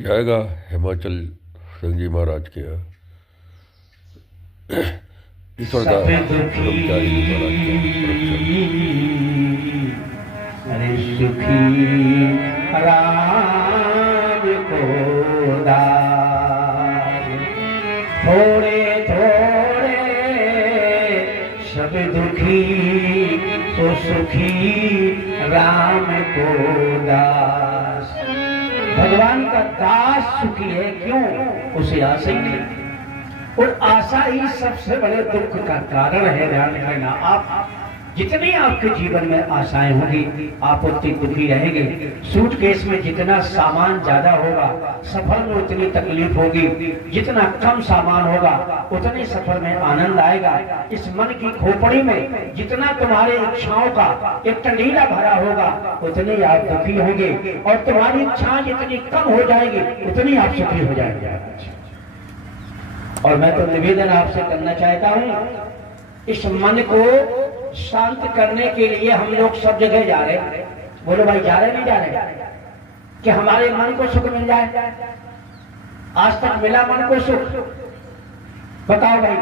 जाएगा हिमाचल सिंह जी महाराज के यहाँ, ईश्वरदास ब्रह्मचारी जी महाराज का। अरे सुखी राम को दास, थोड़े थोड़े सब दुखी, तो सुखी राम को दास। भगवान का दास सुखी है, क्यों? उसे आशा ही नहीं, और आशा ही सबसे बड़े दुख का कारण है। ध्यान रखना, आप जितनी आपके जीवन में आशाएं होगी आप उतनी दुखी रहेंगे। सूटकेस में जितना सामान ज्यादा होगा सफर में उतनी तकलीफ होगी, जितना कम सामान होगा उतने सफर में आनंद आएगा। इस मन की खोपड़ी में जितना तुम्हारे इच्छाओं का एक टंडीला भरा होगा उतने आप दुखी होंगे, और तुम्हारी इच्छाएं जितनी कम हो जाएगी उतनी आप सुखी हो जाएंगे। और मैं तो निवेदन आपसे करना चाहता हूं, इस मन को शांत करने के लिए हम लोग सब जगह जा रहे हैं। बोलो भाई, जा रहे नहीं जा रहे? कि हमारे मन को सुख मिल जाए। आज तक मिला मन को सुख? बताओ भाई।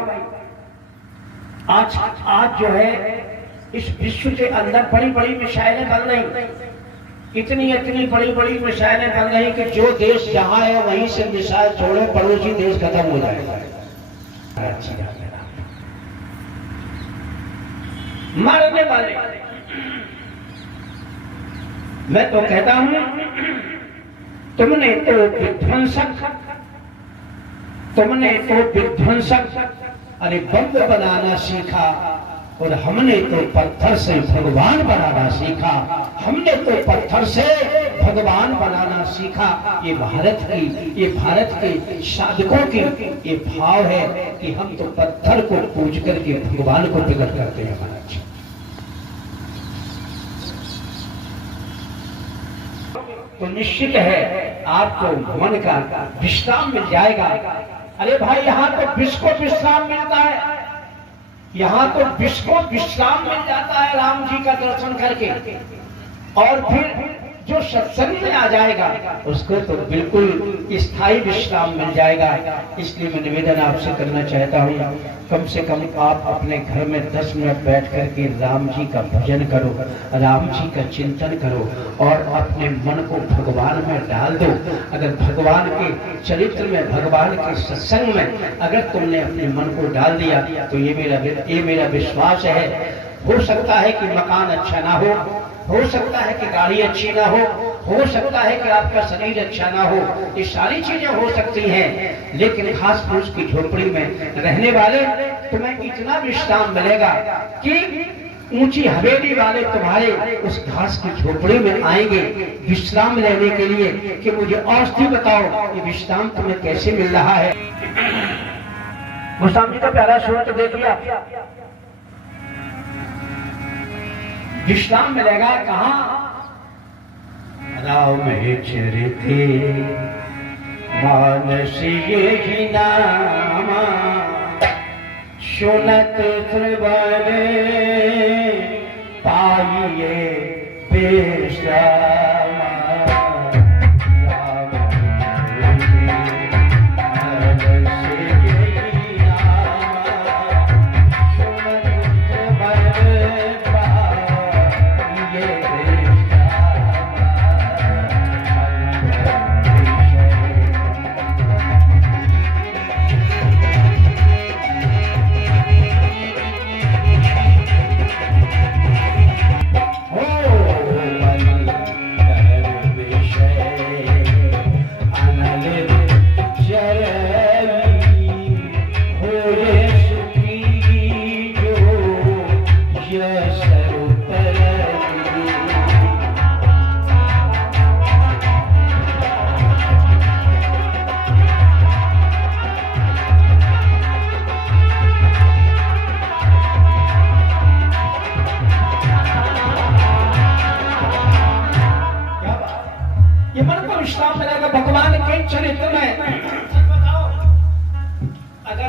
आज जो है इस विश्व के अंदर बड़ी बड़ी मिसाइलें बन रही, इतनी बड़ी बड़ी मिसाइलें बन रही कि जो देश जहां है वहीं से मिसाइल छोड़ो, पड़ोसी देश खत्म हो जाएगा। मरने वाले, मैं तो कहता हूं तुमने तो विध्वंसक अरे बम बनाना सीखा, और हमने तो पत्थर से भगवान बनाना सीखा। हमने तो पत्थर से भगवान बनाना सीखा। ये भारत के साधकों की ये भाव है कि हम तो पत्थर को पूज करके भगवान को प्रकट करते हैं। महाराज, तो निश्चित है आपको मन का विश्राम मिल जाएगा। अरे भाई, यहाँ तो विश्व को विश्राम मिलता है, यहाँ तो विश्व को विश्राम मिल जाता है राम जी का दर्शन करके। और फिर जो सत्संग में आ जाएगा उसको तो बिल्कुल स्थायी विश्राम मिल जाएगा। इसलिए मैं निवेदन आपसे करना चाहता हूँ, कम से कम आप अपने घर में 10 मिनट बैठ करके राम जी का भजन करो, राम जी का चिंतन करो, और अपने मन को भगवान में डाल दो। अगर भगवान के चरित्र में, भगवान के सत्संग में अगर तुमने अपने मन को डाल दिया तो ये मेरा विश्वास है। हो सकता है कि मकान अच्छा ना हो सकता है कि गाड़ी अच्छी ना हो सकता है कि आपका शरीर अच्छा ना हो, ये सारी चीजें हो सकती हैं, लेकिन घास फूस की झोपड़ी में रहने वाले तुम्हें इतना विश्राम मिलेगा कि ऊंची हवेली वाले तुम्हारे उस घास की झोपड़ी में आएंगे विश्राम लेने के लिए कि मुझे औषधि बताओ, ये विश्राम तुम्हें कैसे मिल रहा है। गोस्वामी जी का प्यारा सूत्र देख लिया, विश्राम मिलेगा कहाँ? राम चरिते मानस ये नामा, सुनत श्रवण पाइए विश्राम।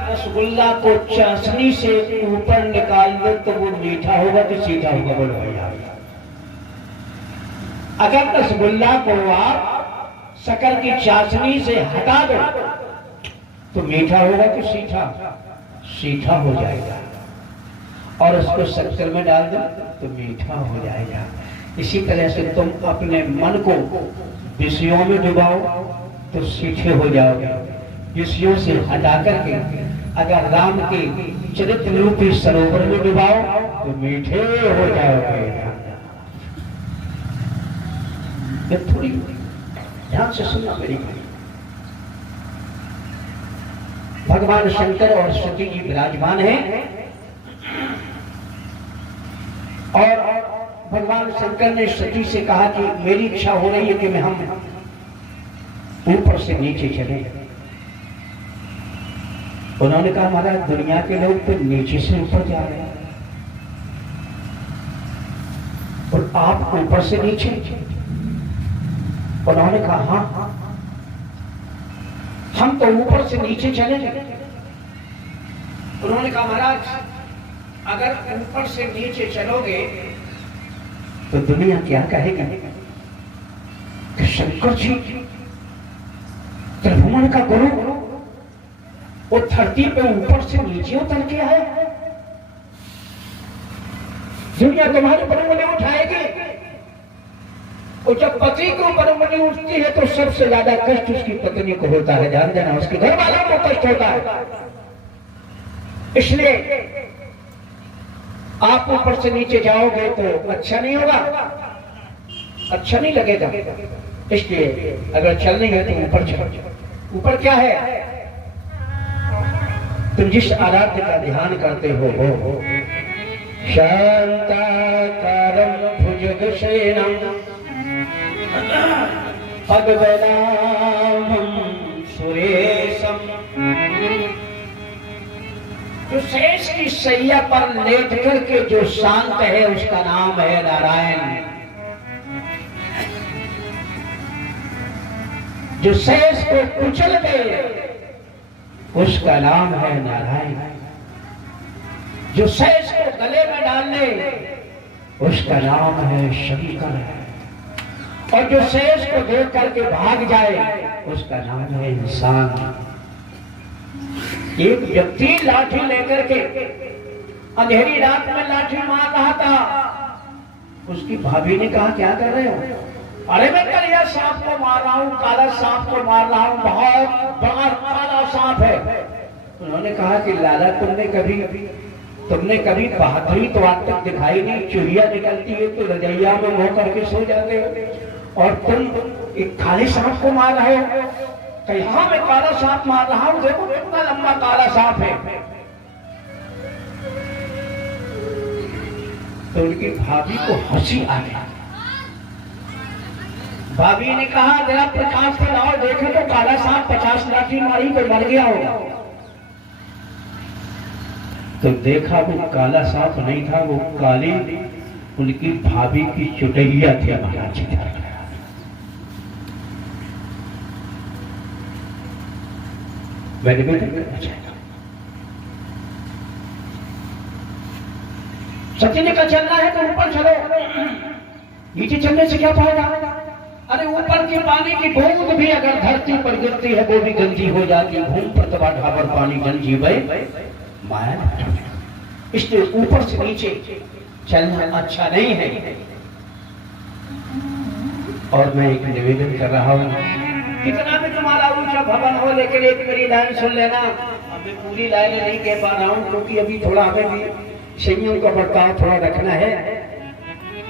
रसगुल्ला को चाशनी से ऊपर निकाल दो तो वो मीठा होगा कि सीधा होगा? बोलो भैया। अगर रसगुल्ला को आप शक्कर की चाशनी से हटा दो तो मीठा होगा कि सीठा? सीठा हो जाएगा। और उसको शक्कर में डाल दो तो मीठा हो जाएगा। इसी तरह से तुम अपने मन को विषयों में डुबाओ तो सीठे हो जाओगे, विषयों से हटा करके अगर राम के चरित्र रूपी सरोवर में डुबाओ तो मीठे हो जाओगे। ये थोड़ी ध्यान से सुनना मेरी भाई। भगवान शंकर और सती जी विराजमान हैं और भगवान शंकर ने सती से कहा कि मेरी इच्छा हो रही है कि मैं हम ऊपर से नीचे चले। उन्होंने कहा महाराज दुनिया के लोग तो नीचे से ऊपर जा रहे हैं और आप ऊपर से नीचे। उन्होंने कहा हाँ हम तो ऊपर से नीचे चले। उन्होंने कहा महाराज अगर ऊपर से नीचे चलोगे तो दुनिया क्या कहेगी कि शंकर जी त्रिभुवन का गुरु वो धरती पे ऊपर से नीचे उतर के आए। दुनिया तुम्हारे बरमनी उठाएगी और जब पति को बरमनी उठती है तो सबसे ज्यादा कष्ट उसकी पत्नी को होता है। जान जाना उसके घर वालों को कष्ट होता है। इसलिए आप ऊपर से नीचे जाओगे तो अच्छा नहीं होगा, अच्छा नहीं लगेगा। इसलिए अगर चलनी है तो ऊपर चलो। ऊपर क्या है? तुम जिस आराध्य का ध्यान करते हो शांताकारं भुजगशयनं पद्मनाभं सुरेशं। जो शेष की सैया पर लेट करके जो शांत है उसका नाम है नारायण। जो शेष को कुचल दे उसका नाम है नारायण। जो शेष को गले में डाल ले उसका नाम है शंकर। और जो शेष को देख करके भाग जाए उसका नाम है इंसान। एक व्यक्ति लाठी लेकर के अंधेरी रात में लाठी मार रहा था। उसकी भाभी ने कहा क्या कर रहे हो? अरे मैं कलिया सांप को मार रहा हूँ, काला सांप को मार रहा हूँ, बहुत बड़ा काला सांप है। उन्होंने कहा कि लाला तुमने कभी बहादुरी तो आज तक दिखाई नहीं। चुहिया निकलती है तो रजैया में मुंह करके सो जाते हो और तुम एक काले सांप को मार रहे हो। कहा मैं काला सांप मार रहा हूं, देखो कितना लंबा काला सांप है। तो उनकी भाभी को हंसी आ गई। भाभी ने कहा जरा प्रकाश से लाओ देखे तो काला सांप 50 लाठी मारी तो मर गया होगा। तो देखा वो काला सांप नहीं था, वो काली उनकी भाभी की चुटैया थी महाराज जी। सत्य ने कहा चलना है तो ऊपर चलो, नीचे चलने से क्या फायदा? अरे ऊपर के पानी की बूंद भी अगर धरती पर गिरती है वो भी गंदी हो जाती है। घूम पर तबा ढाबर पानी गंजी भाई माया। इसलिए ऊपर से नीचे चलना अच्छा नहीं है। और मैं एक निवेदन कर रहा हूँ, कितना भी तुम्हारा ऊंचा भवन हो लेकिन एक मेरी लाइन सुन लेना। अभी पूरी लाइन नहीं कह पा रहा हूँ क्योंकि अभी थोड़ा हमें संयम का बर्ताव थोड़ा रखना है।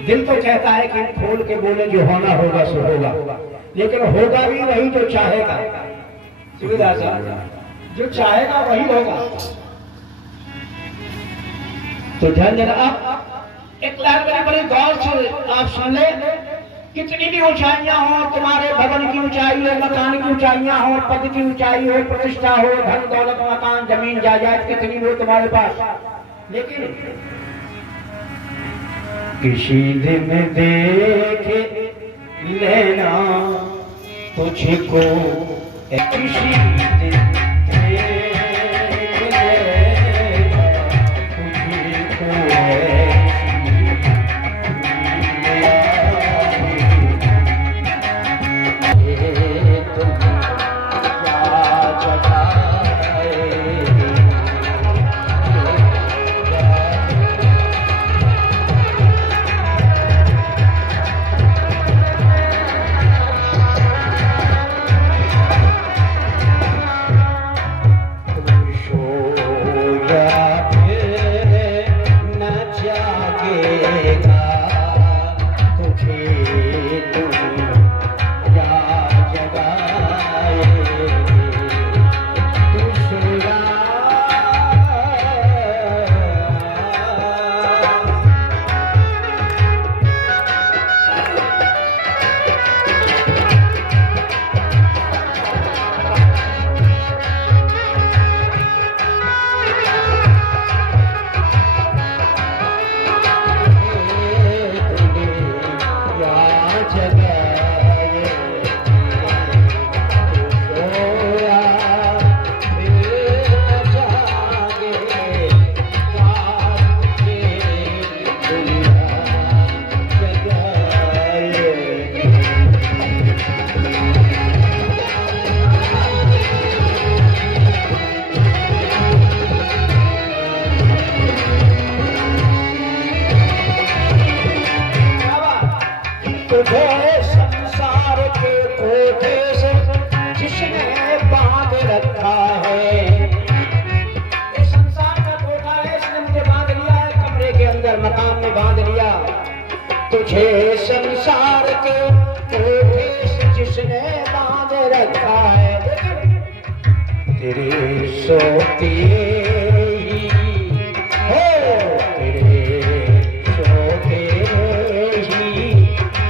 दिल तो कहता है कि खोल के बोले जो होना होगा सो होगा, लेकिन होगा भी वही जो चाहेगा। सूर्यदास जो चाहेगा वही होगा। तो ध्यान देना। आप एक लाइन मेरी बड़ी गौर से आप सुन ले। कितनी भी ऊंचाइयां हो, तुम्हारे भवन की ऊंचाई हो, मकान की ऊंचाइयां हो, पद की ऊंचाई हो, प्रतिष्ठा हो, धन दौलत मकान जमीन जायदाद कितनी हो तुम्हारे पास, लेकिन किसी दिन देखे लेना तुझको, किसी दिन मुझे संसार के कोठे से जिसने बांध रखा है। ये संसार का कोठा है, इसने मुझे बांध लिया है, कमरे के अंदर मकान में बांध लिया। तुझे संसार के कोठे से जिसने बांध रखा है, तेरे सोते ही हो, तेरे सोते ही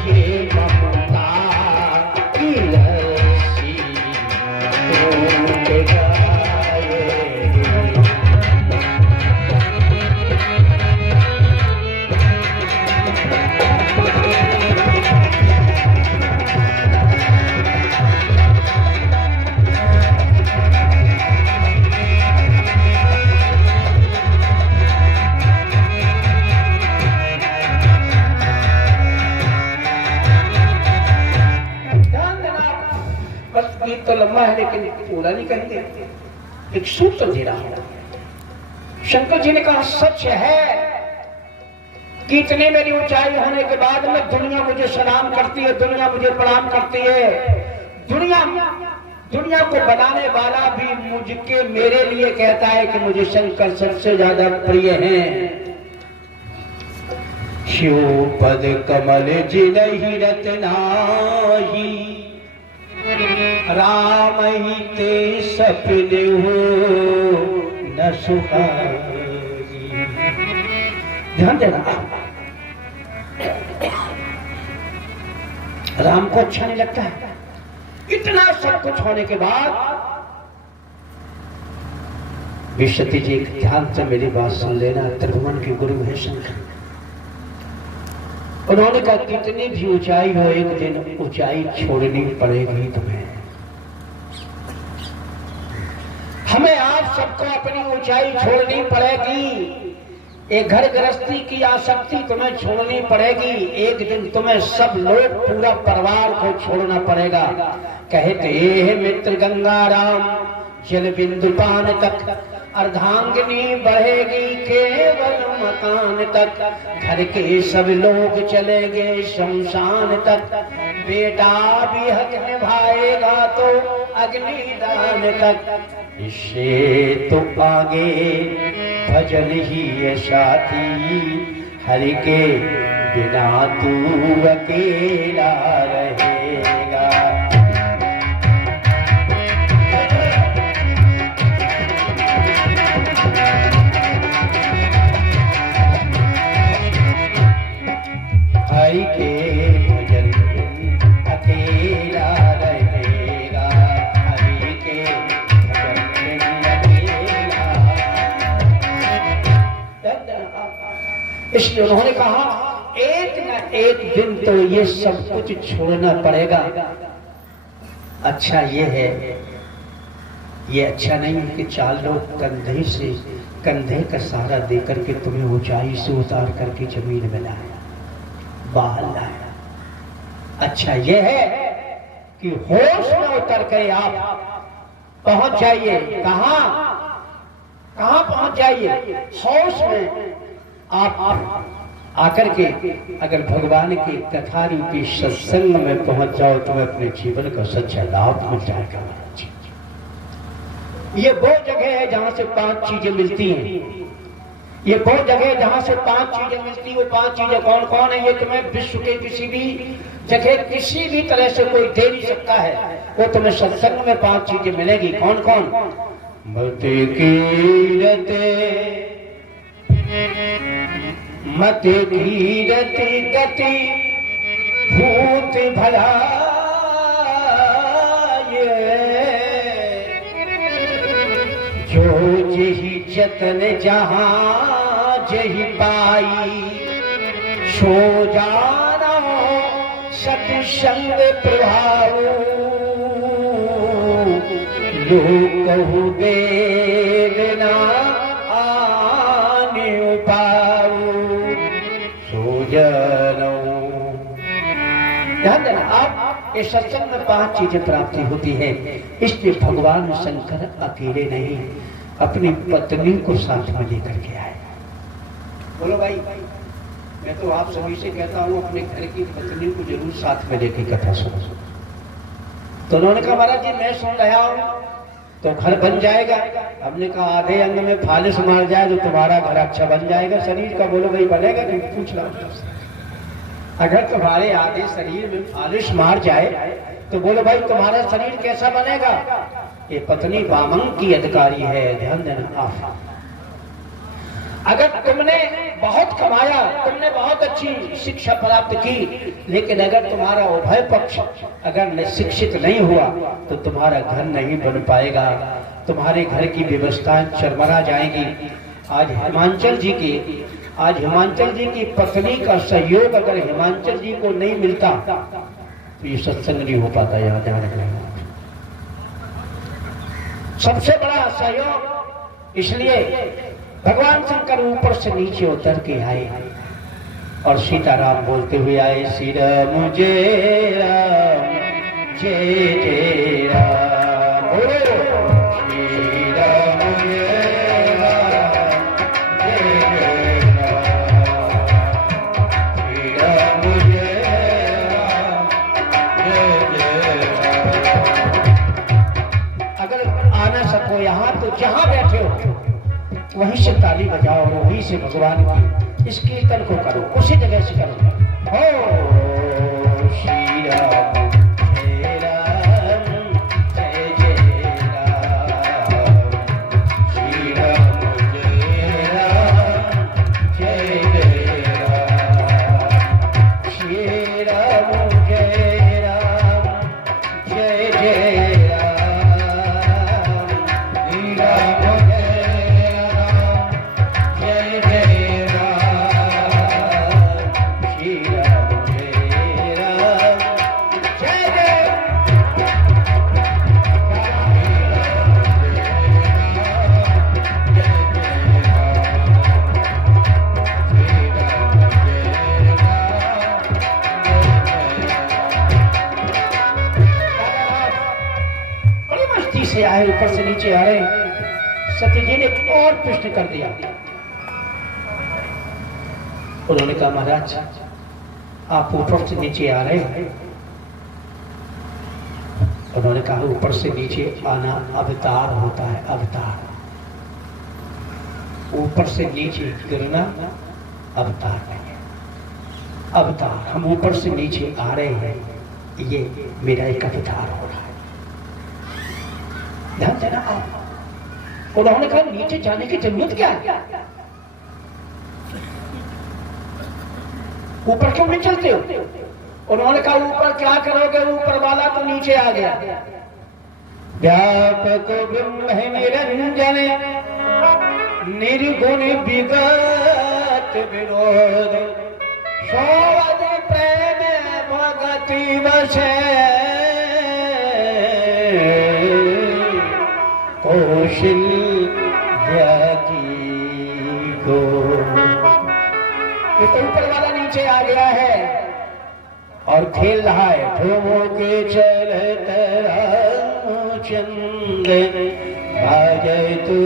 ये ममता की रस्सी टूट जाएगी। गीत तो लंबा है लेकिन पूरा नहीं करेंगे, एक सूत्र दे रहा हूं। शंकर जी ने कहा सच है कि इतनी मेरी ऊंचाई होने के बाद में दुनिया मुझे सलाम करती है, दुनिया मुझे प्रणाम करती है। दुनिया को बनाने वाला भी मुझके मेरे लिए कहता है कि मुझे शंकर सबसे ज्यादा प्रिय हैं। शिव पद कमल जिनहि रत्नाही, राम ही ते सपने हो न सुहाई। ध्यान देना, राम को अच्छा नहीं लगता है। इतना सब कुछ होने के बाद विश्वती जी एक ध्यान से मेरी बात सुन लेना। त्रिभुवन के गुरु है शंकर। उन्होंने कहा कितनी भी ऊंचाई हो, एक दिन ऊंचाई छोड़नी पड़ेगी तुम्हें। हमें आप सबको अपनी ऊंचाई छोड़नी पड़ेगी। एक घर गृहस्थी की आसक्ति तुम्हें छोड़नी पड़ेगी। एक दिन तुम्हें सब लोग पूरा परिवार को छोड़ना पड़ेगा। कहते हैं मित्र गंगा राम जल बिंदु पान तक, अर्धांगिनी बढ़ेगी केवल मकान तक। घर के सब लोग चलेंगे शमशान तक। बेटा भी हक निभाएगा तो अग्निदान तक। इससे तो आगे भजन ही है साथी, हरि के बिना तू अकेला रहेगा। हरि के भजन अकेला रहेगा, हरि के भजन अकेला। इसलिए उन्होंने कहा एक न एक दिन तो ये सब कुछ छोड़ना पड़ेगा। अच्छा ये है, ये अच्छा नहीं है कि 4 लोग कंधे का सहारा देकर के तुम्हें ऊंचाई से उतार करके जमीन में लाया, बाहर लाया। अच्छा यह है कि होश में उतर कर आप पहुंच जाइए। कहां पहुंच जाइए? होश में आप आकर के अगर भगवान की कथा रूपी सत्संग में पहुंच जाओ तो अपने जीवन का सच्चा लाभ मिल जाएगा। ये वो जगह है जहां से 5 चीजें मिलती हैं। ये वो जगह जहां से 5 चीजें मिलती हैं। वो 5 चीजें कौन कौन है? ये तुम्हें विश्व के किसी भी जगह किसी भी तरह से कोई दे नहीं सकता है। वो तुम्हें सत्संग में 5 चीजें मिलेगी। कौन कौन? मत कीरत गति भूत भला, जो जही जतन जहां जही पाई, सो जाना सत्संग प्रभाव। लोग कहू देवना आने पाऊ, सो जानो। ध्यान देना, आप इस सत्संग में 5 चीजें प्राप्ति होती है। इसलिए भगवान शंकर अकेले नहीं, अपनी पत्नी को साथ में लेकर के आए। बोलो भाई, मैं तो आप सभी से कहता हूँ अपने घर की पत्नी को जरूर साथ में लेके कथा सुनो। तो उन्होंने कहा महाराज जी मैं सुन रहा हूँ तो घर बन जाएगा। हमने कहा आधे अंग में फालिश मार जाए तो तुम्हारा घर अच्छा बन जाएगा शरीर का। बोलो भाई बनेगा नहीं? पूछ लो। अगर तुम्हारे आधे शरीर में फालिश मार जाए तो बोलो भाई तुम्हारा शरीर कैसा बनेगा? ये पत्नी वामंग की अधिकारी है, ध्यान देना आप। अगर तुमने बहुत कमाया, तुमने बहुत अच्छी शिक्षा प्राप्त की, लेकिन अगर तुम्हारा उभय पक्ष अगर शिक्षित नहीं हुआ तो तुम्हारा घर नहीं बन पाएगा, तुम्हारे घर की व्यवस्थाएं चरमरा जाएंगी। आज हिमांचल जी की पत्नी का सहयोग अगर हिमांचल जी को नहीं मिलता तो ये सत्संग नहीं हो पाता। यहाँ ध्यान रखना सबसे बड़ा सहयोग। इसलिए भगवान शंकर ऊपर से नीचे उतर के आए और सीताराम बोलते हुए आए, श्री राम जय राम जय जय राम। बोलो श्री राम जय राम जय जय राम, श्री राम जय राम जय जय राम। अगर आना सको यहाँ तो जहाँ बैठे हो वहीं से ताली बजाओ और वहीं से भगवान की इस कीर्तन को करो, उसी जगह से करो। ओ श्री राम जय राम जय जय राम, श्री राम जय राम जय जय राम, श्री राम जय राम जय जय राम, श्री राम आए, ऊपर से नीचे आ रहे। सती जी ने और प्रश्न कर दिया। उन्होंने कहा महाराज आप ऊपर से नीचे आ रहे हैं। उन्होंने कहा ऊपर से नीचे आना अवतार होता है, अवतार। ऊपर से नीचे गिरना अवतार नहीं है, अवतार। हम ऊपर से नीचे आ रहे हैं, ये मेरा एक अवतार हो रहा है। ध्यान देना आप। उन्होंने कहा नीचे जाने की जरूरत क्या है? ऊपर क्यों नहीं चलते हो? उन्होंने कहा ऊपर क्या करोगे, ऊपर वाला तो नीचे आ गया। व्यापक ब्रह्म निरंजन निर्गुण विगत विरोध सोवद प्रेम भगति वशे को। ये तो ऊपर वाला नीचे आ गया है और खेल रहा है। धूमो के चलत रामचंद्र बाजय तू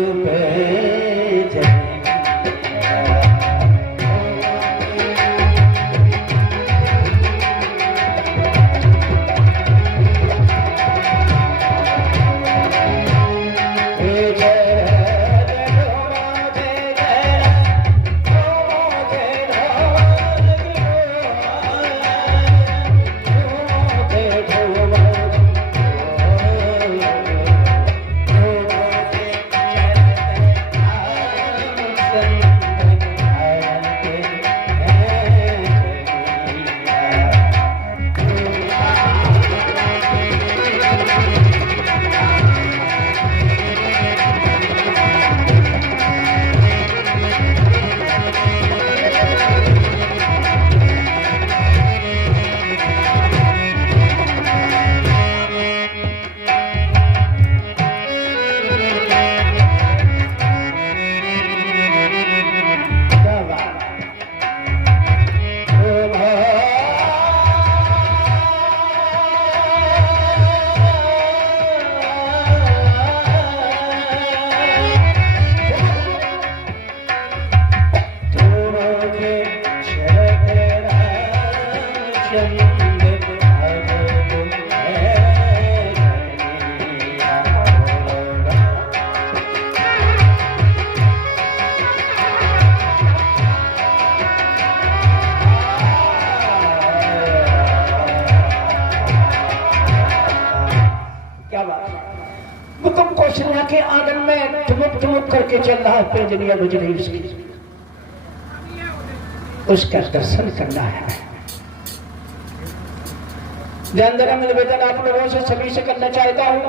के आंगन में ठुमुक ठुमुक करके चल रहा है, पैजनिया बज रही उसकी, उसका दर्शन करना है। ध्यान देना मेरे बेटा, आप लोगों से सभी से करना चाहता हूं,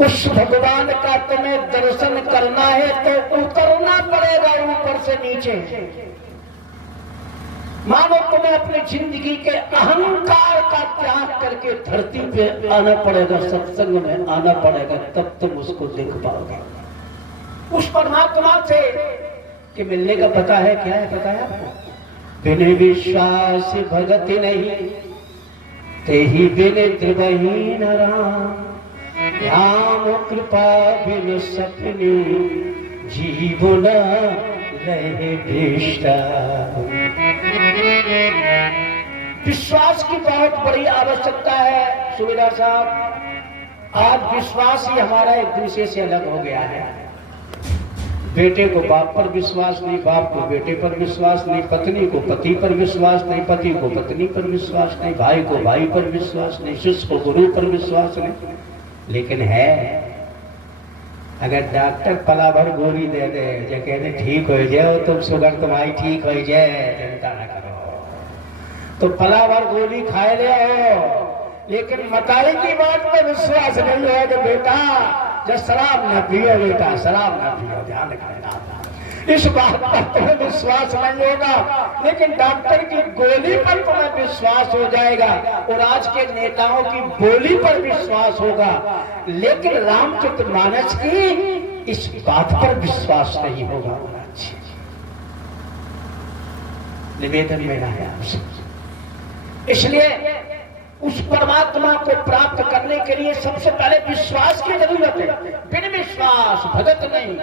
उस भगवान का तुम्हें दर्शन करना है तो उतरना पड़ेगा ऊपर से नीचे। मानो तुम्हें अपनी जिंदगी के अहंकार का त्याग करके धरती पे आना पड़ेगा, सत्संग में आना पड़ेगा, तब तुम उसको देख पाओगे। उस परमात्मा से कि मिलने का पता है, क्या है पता है आपको? बिन विश्वास भगति नहीं, ते ही बिन त्रिवहीन राम, राम कृपा बिन सपने जीवन रहे बेष्टा। विश्वास की बहुत बड़ी आवश्यकता है सूबेदार साहब। आज विश्वास ही हमारा एक दूसरे से अलग हो गया है। बेटे को बाप पर विश्वास नहीं, बाप को बेटे पर विश्वास नहीं, पत्नी को पति पर विश्वास नहीं, पति को पत्नी पर विश्वास नहीं, भाई को भाई पर विश्वास नहीं, शिष्य को गुरु पर विश्वास नहीं। लेकिन है, अगर डॉक्टर पला भर गोली दे दे, जो कहते ठीक हो जाओ तुम, शुगर तुम्हारी ठीक हो जाए, चिंता न करो, तो पला भर गोली खाए ले हो, लेकिन मताई की बात पर विश्वास नहीं है कि बेटा जो शराब न पियो, बेटा शराब न पियो, ध्यान रखना। इस बात पर तुम्हें विश्वास नहीं होगा, लेकिन डॉक्टर की गोली पर तुम्हें विश्वास हो जाएगा और आज के नेताओं की बोली पर विश्वास होगा, लेकिन रामचरितमानस की इस बात पर विश्वास नहीं होगा। निवेदन मेरा है आपसे। इसलिए उस परमात्मा को प्राप्त करने के लिए सबसे पहले विश्वास की जरूरत है। बिन विश्वास भगत नहीं।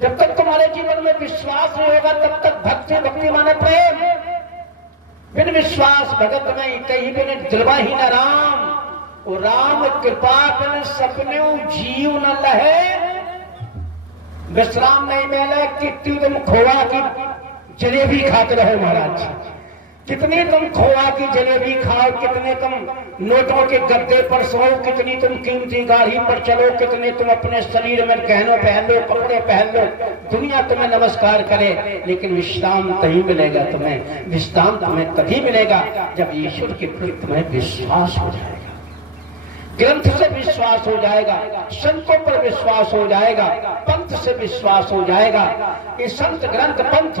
जब तक तुम्हारे जीवन में विश्वास नहीं होगा तब तक भक्ति, भक्ति माने प्रेम। बिन विश्वास भगत नहीं, कहीं बिन दिलवाही न राम, और राम कृपा बिन सपने जीव न लहे। विश्राम नहीं मिले, कितनी तुम खोआ की जलेबी खाते रहो महाराज, कितनी तुम खोआ की जलेबी खाओ, कितने तुम नोटों के गद्दे पर सो, कितनी तुम कीमती गाड़ी पर चलो, कितने तुम अपने शरीर में गहनों पहन लो, कपड़े पहन लो, दुनिया तुम्हें नमस्कार करे, लेकिन विश्राम तभी मिलेगा तुम्हें। विश्राम तुम्हें तभी मिलेगा जब ईश्वर के प्रति तुम्हें विश्वास हो जाएगा, ग्रंथ से विश्वास हो जाएगा, संतों पर विश्वास हो जाएगा, पंथ से विश्वास हो जाएगा। ये संत ग्रंथ पंथ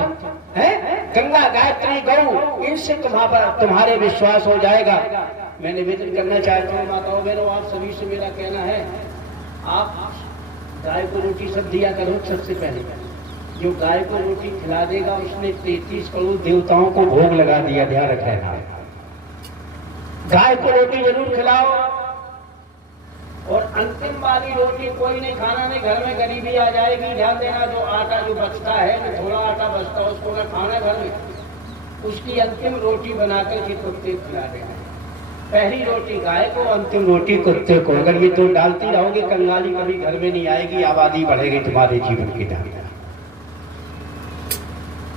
है, गंगा गायत्री गौ, इनसे तुम्हारे विश्वास हो जाएगा। मैं निवेदन करना चाहता हूँ माताओं बहनों, आप सभी से मेरा कहना है, आप गाय को रोटी सब दिया करो। सबसे पहले जो गाय को रोटी खिला देगा उसने 33 करोड़ देवताओं को भोग लगा दिया, ध्यान रखना। गाय को रोटी जरूर खिलाओ, और अंतिम वाली रोटी कोई नहीं खाना, नहीं घर में गरीबी आ जाएगी। ध्यान देना, जो आटा जो बचता है, जो थोड़ा आटा बचता है उसको अगर खाना घर में, उसकी अंतिम रोटी बनाकर के कुत्ते खिला देना। पहली रोटी गाय को, अंतिम रोटी कुत्ते को। अगर ये तो डालती रहोगे, कंगाली कभी घर में नहीं आएगी, आबादी बढ़ेगी तुम्हारे जीवन की।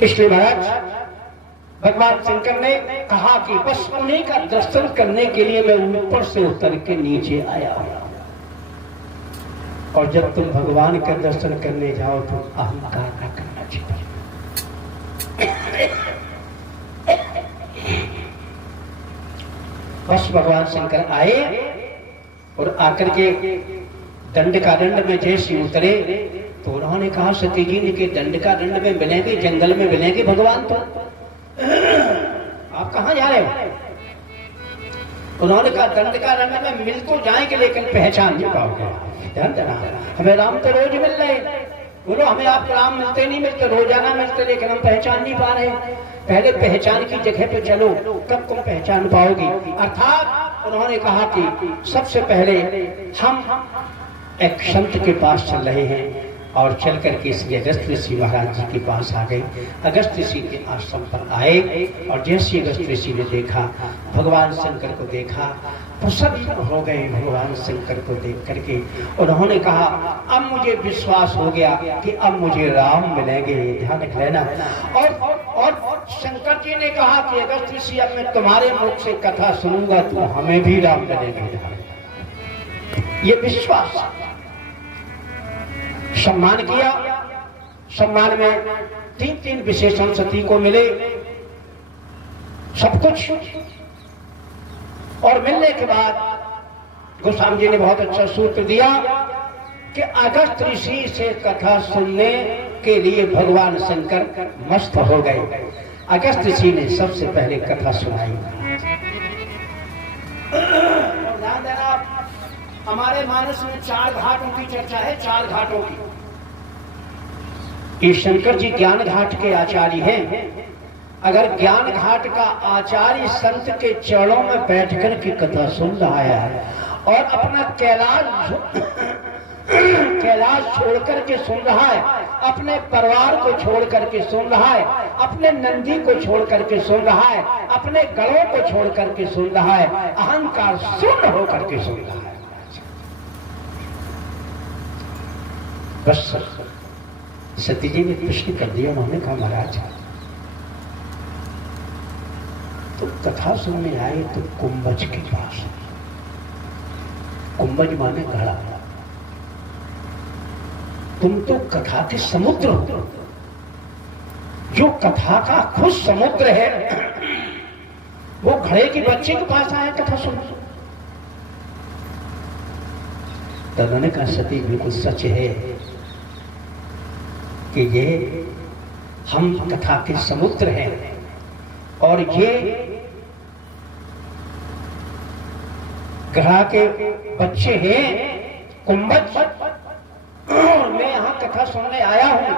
इसलिए महाराज भगवान शंकर ने कहा कि बस उन्हीं का दर्शन करने के लिए मैं ऊपर से उतर के नीचे आया हूं। और जब तुम भगवान का दर्शन करने जाओ तो अहंकार न करना चाहिए। बस भगवान शंकर आए और आकर के दंड का दंड में जैसे उतरे तो उन्होंने कहा सती जी ने कि दंड का दंड में मिलेंगे, जंगल में मिलेंगे भगवान, तो आप कहां जा रहे हो? उन्होंने कहा दंड का दंड में मिल तो जाएंगे लेकिन पहचान नहीं पाओगे। ध्यान देना, हमें राम तो रोज मिल रहे, बोलो हमें आप राम मिलते नहीं मिलते, रोजाना मिलते, लेकिन हम पहचान नहीं पा रहे। पहले पहचान की जगह पे चलो, तब तुम पहचान पाओगी। अर्थात उन्होंने कहा कि सबसे पहले हम एक संत के पास चल रहे हैं, और चल करके इसलिए अगस्त ऋषि महाराज जी के पास आ गए। अगस्त ऋषि के आश्रम पर आए, और जैसे अगस्त ऋषि ने देखा, भगवान शंकर को देखा, प्रसन्न हो गए भगवान शंकर को देख करके। उन्होंने कहा अब मुझे विश्वास हो गया कि अब मुझे राम मिलेंगे, ध्यान रख लेना। और शंकर जी ने कहा कि अगस्त ऋषि अब मैं तुम्हारे मुख से कथा सुनूंगा तो हमें भी राम मिलेंगे। ये विश्वास। सम्मान किया, सम्मान में तीन तीन विशेषण सती को मिले, सब कुछ। और मिलने के बाद गोस्वामी जी ने बहुत अच्छा सूत्र दिया कि अगस्त ऋषि से कथा सुनने के लिए भगवान शंकर मस्त हो गए। अगस्त ऋषि ने सबसे पहले कथा सुनाई। ध्यान देना, हमारे मानस में 4 घाटों की चर्चा है, 4 घाटों की। ये शंकर जी ज्ञान घाट के आचार्य हैं। अगर ज्ञान घाट का आचार्य संत के चरणों में बैठकर की कथा सुन रहा है और अपना कैलाश छोड़ करके सुन रहा है, अपने परिवार को छोड़ करके सुन रहा है, अपने नंदी को छोड़ करके सुन रहा है, अपने गढ़ों को छोड़ करके सुन रहा है, अहंकार शून्य होकर के सुन रहा है। बस सती जी ने प्रश्न कर दिया। उन्होंने कहा महाराज तो कथा सुनने आए तो कुंभज के पास। कुंभज माने घड़ा। तुम तो कथा के समुद्र हो, जो कथा का खुद समुद्र है वो घड़े के बच्चे के पास आए कथा सुन। तो उन्होंने कहा सती बिल्कुल सच है कि ये हम कथा के समुद्र हैं और ये ग्रह के बच्चे हैं कुंभज, और मैं यहां कथा सुनने आया हूं।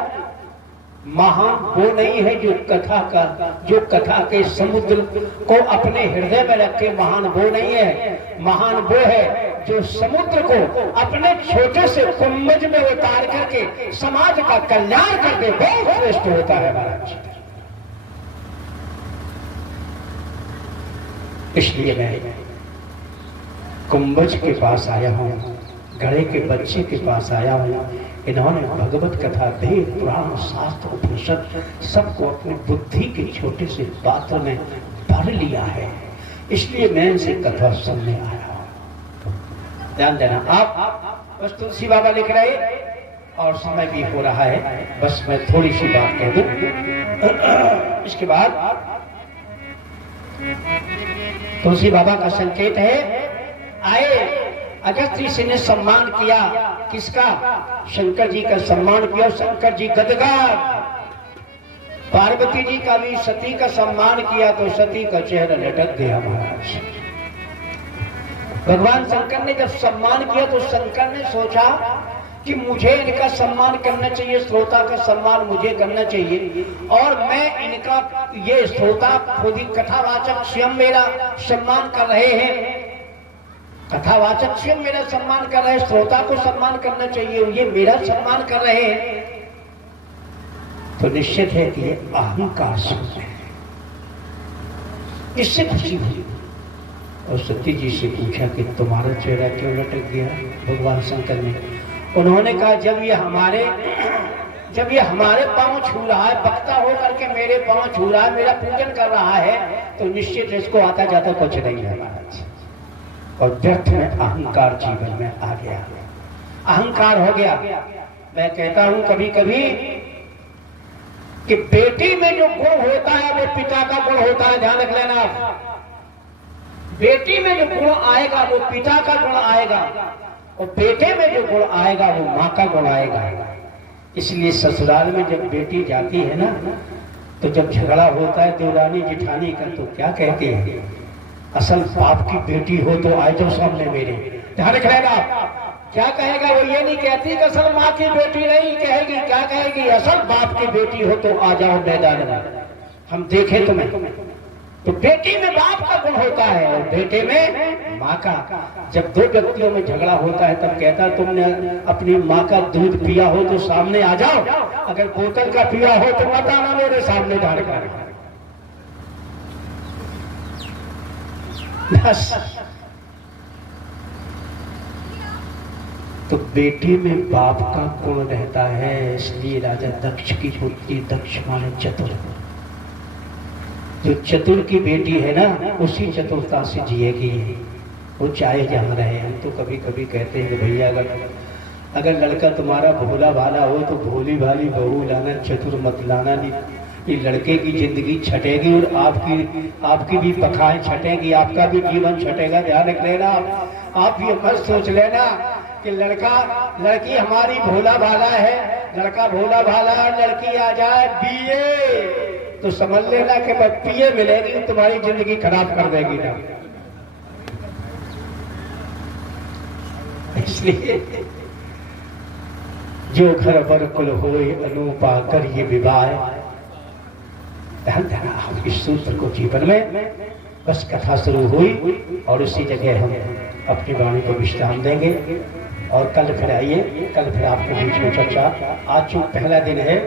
महान वो नहीं है जो कथा के समुद्र को अपने हृदय में रखे, महान वो नहीं है। महान वो है जो समुद्र को अपने छोटे से कुंभज में उतार करके समाज का कल्याण करके बहुत श्रेष्ठ होता है महाराज। इसलिए मैं कुंभज के पास आया हूं, घड़े के बच्चे के पास आया हूं। इन्होंने भगवत कथा, वेद, पुराण, शास्त्र, उपनिषद सबको अपनी बुद्धि के छोटे से बातों में भर लिया है, इसलिए मैं इनसे कथा सुनने आया हूं। ध्यान देना आप। बस तुलसी बाबा लिख रहे और समय भी हो रहा है, बस मैं थोड़ी सी बात कह दूं। इसके बाद तुलसी बाबा का संकेत है। आए अगस्त ऋषि ने सम्मान किया, किसका? शंकर जी का सम्मान किया। शंकर जी गदगद। पार्वती जी का भी सती का सम्मान किया तो सती का चेहरा लटक गया महाराज। भगवान शंकर ने जब सम्मान किया तो शंकर ने सोचा कि मुझे इनका सम्मान करना चाहिए, श्रोता का सम्मान मुझे करना चाहिए, और मैं इनका ये श्रोता खुद ही कथावाचक स्वयं मेरा सम्मान कर रहे हैं। कथावाचक स्वयं मेरा सम्मान कर रहे हैं, श्रोता को सम्मान करना चाहिए, ये मेरा सम्मान कर रहे हैं, तो निश्चित है कि ये अहंकार शून्य है। इससे खुशी हुई और सती जी से पूछा कि तुम्हारा चेहरा क्यों लटक गया? भगवान शंकर ने, उन्होंने कहा जब ये हमारे पांव छू रहा है, बक्ता होकर के मेरे पांव छू रहा है, मेरा पूजन कर रहा है, तो निश्चित इसको आता जाता कुछ नहीं है महाराज। और व्यर्थ में अहंकार जीवन में आ गया, अहंकार हो गया। मैं कहता हूं कभी कभी कि बेटी में जो गुण होता है वो पिता का गुण होता है, ध्यान रख लेना आप। बेटी में जो गुण आएगा वो पिता का गुण आएगा, और बेटे में जो गुण आएगा वो माँ का गुण आएगा। इसलिए ससुराल में जब बेटी जाती है ना, तो जब झगड़ा होता है देवरानी जेठानी का, तो क्या कहती है? असल बाप की बेटी हो तो आ जाओ सामने मेरे। ध्यान रखिएगा आप। क्या कहेगा? वो ये नहीं कहती कि असल माँ की बेटी नहीं, कहेगी क्या कहेगी? असल बाप की बेटी हो तो आ जाओ मैदान में, हम देखें तुम्हें। तो बेटी में बाप का गुण होता है और बेटे में माँ का। जब दो व्यक्तियों में झगड़ा होता है तब कहता तुमने अपनी माँ का दूध पिया हो तो सामने आ जाओ, अगर बोतल का पिया हो तो मत आना मेरे सामने। बस। तो बेटी में बाप का गुण रहता है, इसलिए राजा दक्ष की पुत्री, दक्ष माने चतुर, जो चतुर की बेटी है ना उसी चतुरता से जिएगी। वो चाहे जहाँ रहे। हम तो कभी कभी कहते हैं कि भैया अगर लड़का तुम्हारा भोला भाला हो तो भोली भाली बहू लाना, चतुर मत लाना। नहीं, ये लड़के की जिंदगी छटेगी और आपकी भी पखाएं छटेंगी, आपका भी जीवन छटेगा। ध्यान रख लेना। आप ये मत सोच लेना कि लड़की हमारी भोला भाला है, लड़का भोला भाला और लड़की आ जाए बीए तो समझ लेना कि बस बीए मिलेगी, तुम्हारी जिंदगी खराब कर देगी ना। इसलिए जो घर पर कुल होए अनूपा कर ये विवाह। ध्यान देना हम इस सूत्र को जीवन में। बस कथा शुरू हुई और उसी जगह हम अपनी वाणी को विश्राम देंगे और कल फिर आइए, कल फिर आपके बीच में चर्चा। आज जो पहला दिन है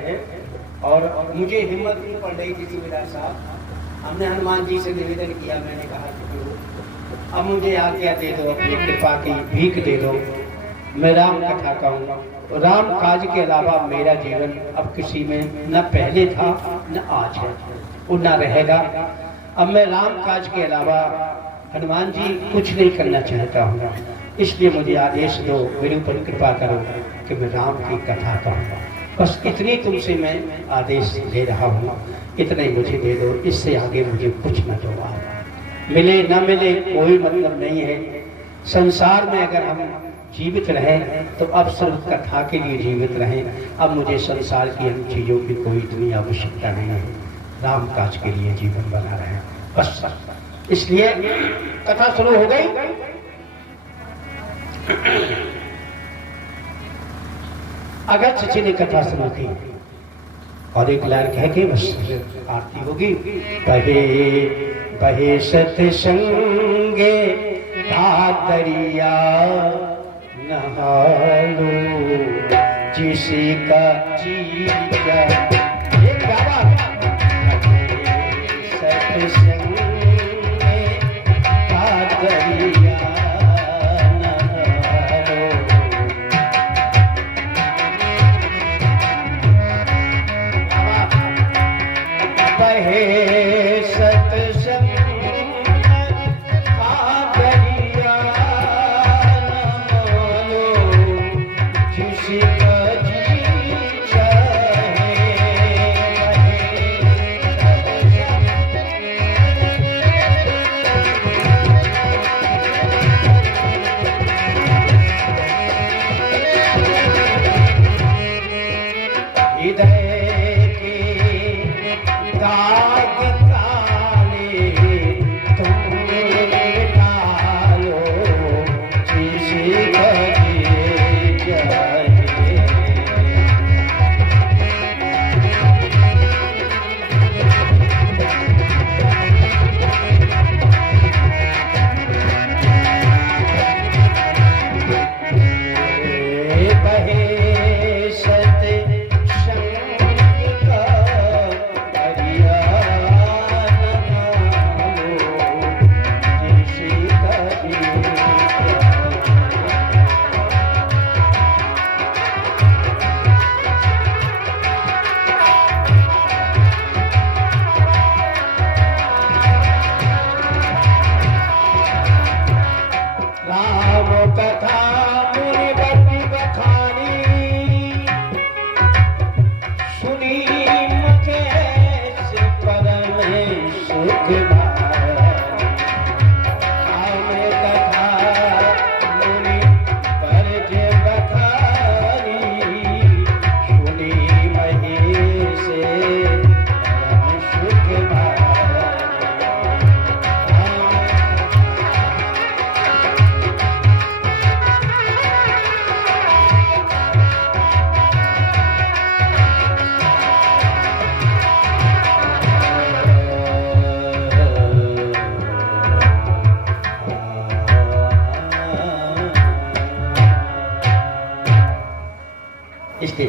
और मुझे हिम्मत नहीं पड़ रही थी सूबेदार साहब, हमने हनुमान जी से निवेदन किया। मैंने कहा कि अब मुझे आज्ञा दे दो, अपनी कृपा की भीख दे दो, मैं राम कथा कहूँगा। राम काज के अलावा मेरा जीवन अब किसी में न पहले था न आज है और न रहेगा। अब मैं राम काज के अलावा हनुमान जी कुछ नहीं करना चाहता हूँ, इसलिए मुझे आदेश दो, मेरे ऊपर कृपा करो कि मैं राम की कथा कहूँगा। बस इतनी तुमसे मैं आदेश दे रहा हूँ, इतना ही मुझे दे दो, इससे आगे मुझे कुछ न दो। मिले न मिले कोई मतलब नहीं है। संसार में अगर हम जीवित रहें तो अब सिर्फ कथा के लिए जीवित रहें। अब मुझे संसार की इन चीज़ों की कोई इतनी आवश्यकता नहीं है, राम काज के लिए जीवन बना रहे बस। इसलिए कथा शुरू हो गई। अगर चची ने कथा शुरू की और एक लाइन कह के बस आरती होगी। बहे बहे सतसंगे दरिया नहालो जिसका जीजा सत्संग का दरिया नहालो। बहे सत्संग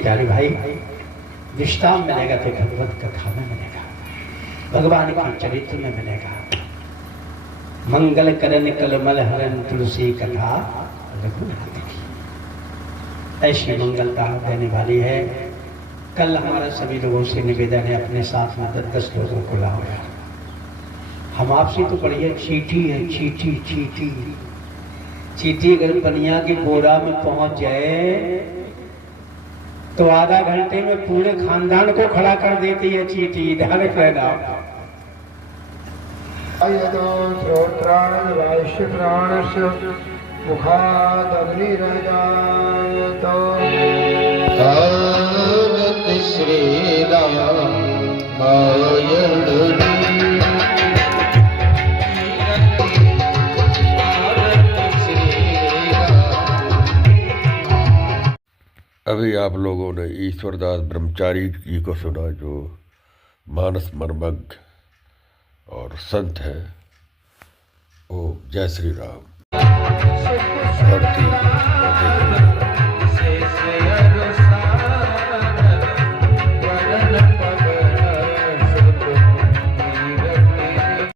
प्यारे भाई, विश्राम मिलेगा तो भगवत कथा में मिलेगा, भगवान के चरित्र में मिलेगा। मंगल करन कलमल हरन तुलसी कथा रघुनाथ की ऐसी मंगलता देने वाली है। कल हमारा सभी लोगों से निवेदन है, अपने साथ में 10 लोगों को लाओ। हम आपसे तो पढ़िए, चीटी है, चीटी चीटी चींटी अगर पनिया की बोरा में पहुंच जाए तो आधा घंटे में पूरे खानदान को खड़ा कर देती है चींटी। ध्यान रखना। यतो श्रोत्राण वायुष्य प्राणस्य मुखादग्निरजायतो भारत श्री रामायण। अभी आप लोगों ने ईश्वरदास ब्रह्मचारी जी को सुना, जो मानस मर्मज्ञ और संत है। ओ जय श्री राम। भक्ति